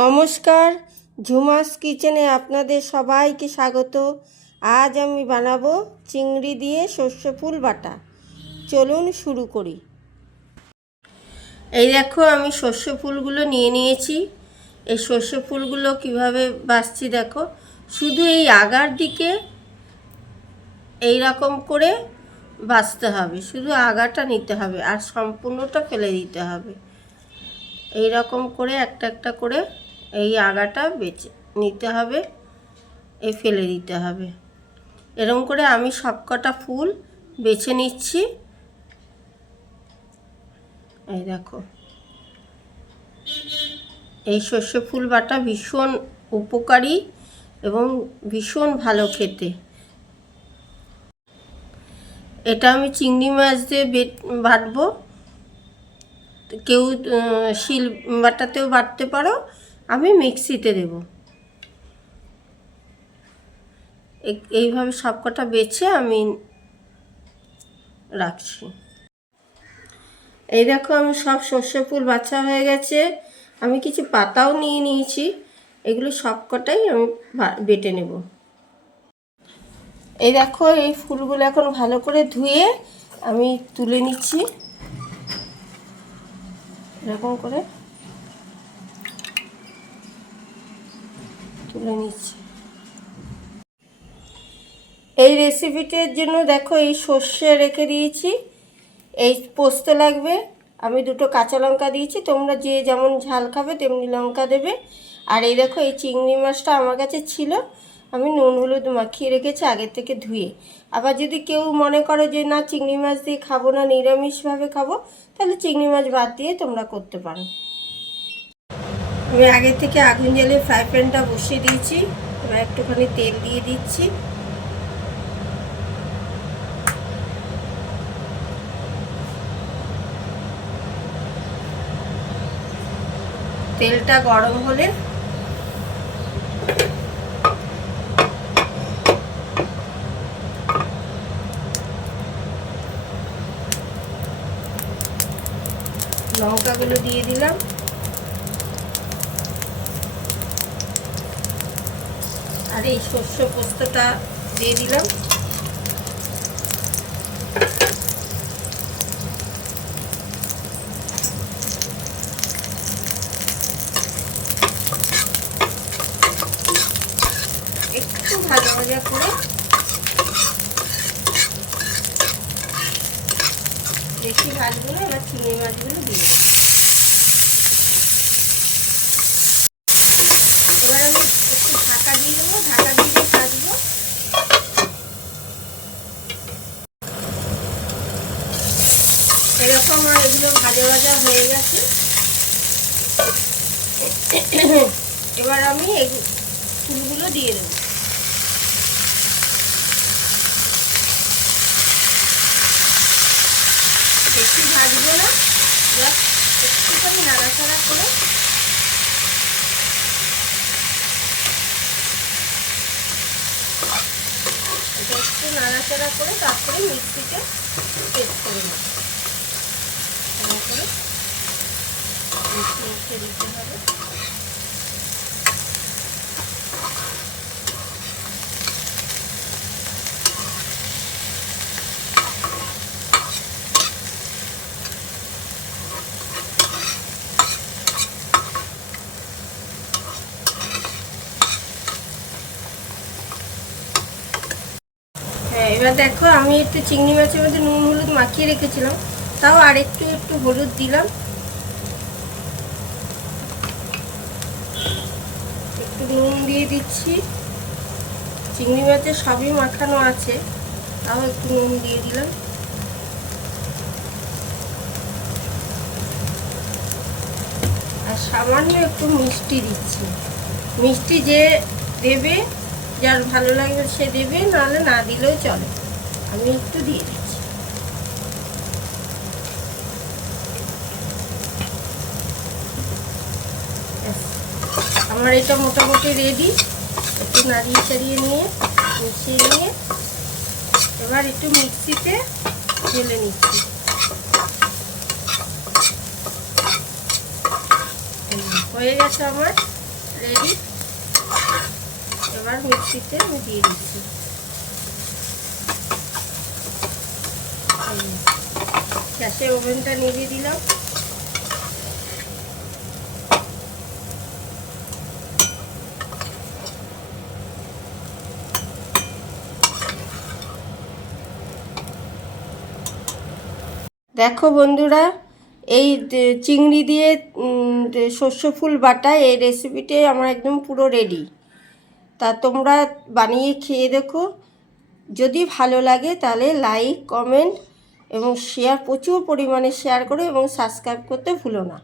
নমস্কার, ঝুমাস কিচেনে আপনাদের সবাইকে স্বাগত। আজ আমি বানাবো চিংড়ি দিয়ে সর্ষে ফুল বাটা। চলুন শুরু করি। এই দেখো, আমি সর্ষে ফুলগুলো নিয়ে নিয়েছি। এই সর্ষে ফুলগুলো কিভাবে বাছছি দেখো। শুধু এই আগার দিকে এই রকম করে বাছতে হবে, শুধু আগাটা নিতে হবে আর সম্পূর্ণটা ফেলে দিতে হবে। এই রকম করে একটা একটা করে এই আগাটা বেছে নিতে হবে, এই ফেলে দিতে হবে। এরকম করে আমি সবকটা ফুল বেছে নিচ্ছি। এই দেখো, এই সর্ষে ফুল বাটা ভীষণ উপকারী এবং ভীষণ ভালো খেতে। এটা আমি চিংড়ি মাছ দিয়ে বাটবো। কেউ শিল বাটাতেও বাটতে পারো, আমি মিক্সিতে দেব। এইভাবে সবকটা বেছে আমি রাখছি। এই দেখো, আমি সব সর্ষে ফুল বাছা হয়ে গেছে। আমি কিছু পাতাও নিয়ে নিয়েছি। এগুলো সবকটাই আমি বেটে নেব। এই দেখো, এই ফুলগুলো এখন ভালো করে ধুয়ে আমি তুলে নিচ্ছি। এরকম করে তুলে নিচ্ছি। এই রেসিপিটার জন্য দেখো, এই সর্ষে রেখে দিয়েছি, এই পোস্ত লাগবে। আমি দুটো কাঁচা লঙ্কা দিয়েছি, তোমরা যে যেমন ঝাল খাবে তেমনি লঙ্কা দেবে। আর এই দেখো, এই চিংড়ি মাছটা আমার কাছে ছিল, আমি নুন হলুদ মাখিয়ে রেখেছি আগের থেকে ধুয়ে। আবার যদি কেউ মনে করো যে না, চিংড়ি মাছ দিয়ে খাবো না, নিরামিষভাবে খাবো, তাহলে চিংড়ি মাছ বাদ দিয়ে তোমরা করতে পারো। আমি আগে থেকে আগুন জ্বালিয়ে ফ্রাই প্যানটা বসিয়ে দিয়েছি। এবার একটুখানি তেল দিয়ে দিচ্ছি। তেলটা গরম হলে লঙ্কাগুলো দিয়ে দিলাম। আর এই সর্ষে পোস্তটা দিয়ে দিলাম। একটু ভাজা ভাজা করে বেশি ভাজবো না। এবার চিংড়ি মাছগুলো দিয়ে এবার আমি একটু ঢাকা দিয়ে দেবো। ঢাকা দিয়ে ভাজবো। এরকম আমার এগুলো ভাজা ভাজা হয়ে গেছে। এবার আমি এই ফুলগুলো দিয়ে দেবো। বেশি ভাজবো না, জাস্ট একটুখানি নাড়াচাড়া করে একটু নাড়াচাড়া করে তারপরে মিক্সিতে পেস্ট করে নেব। এরকম করে মিক্সি দিতে হবে। হ্যাঁ, এবার দেখো, আমি একটু চিংড়ি মাছের মধ্যে নুন হলুদ মাখিয়ে রেখেছিলাম, তাও আর একটু হলুদ দিলাম। একটু নুন দিয়ে দিচ্ছি। চিংড়ি মাছে সবই মাখানো আছে, তাও একটু নুন দিয়ে দিলাম। আর সামান্য একটু মিষ্টি দিচ্ছি। মিষ্টি যে দেবে, যার ভালো লাগবে সে দেবে, নাহলে না দিলেও চলে। আমি একটু দিয়ে দিচ্ছি। আমার এটা মোটামুটি রেডি। একটু নাড়িয়ে চাড়িয়ে নিয়ে মিশিয়ে নিয়ে এবার একটু মিক্সিতে ঢেলে নিচ্ছি। হয়ে গেছে আমার রেডি। এবার মিক্সিতে আমি দিয়ে দিচ্ছি। গ্যাসের ওভেনটা নিভিয়ে দিলাম। দেখো বন্ধুরা, এই চিংড়ি দিয়ে সর্ষে ফুল বাটা এই রেসিপিটি আমার একদম পুরো রেডি। তা তোমরা বানিয়ে খেয়ে দেখো। যদি ভালো লাগে তাহলে লাইক, কমেন্ট এবং শেয়ার, প্রচুর পরিমাণে শেয়ার করো এবং সাবস্ক্রাইব করতে ভুলো না।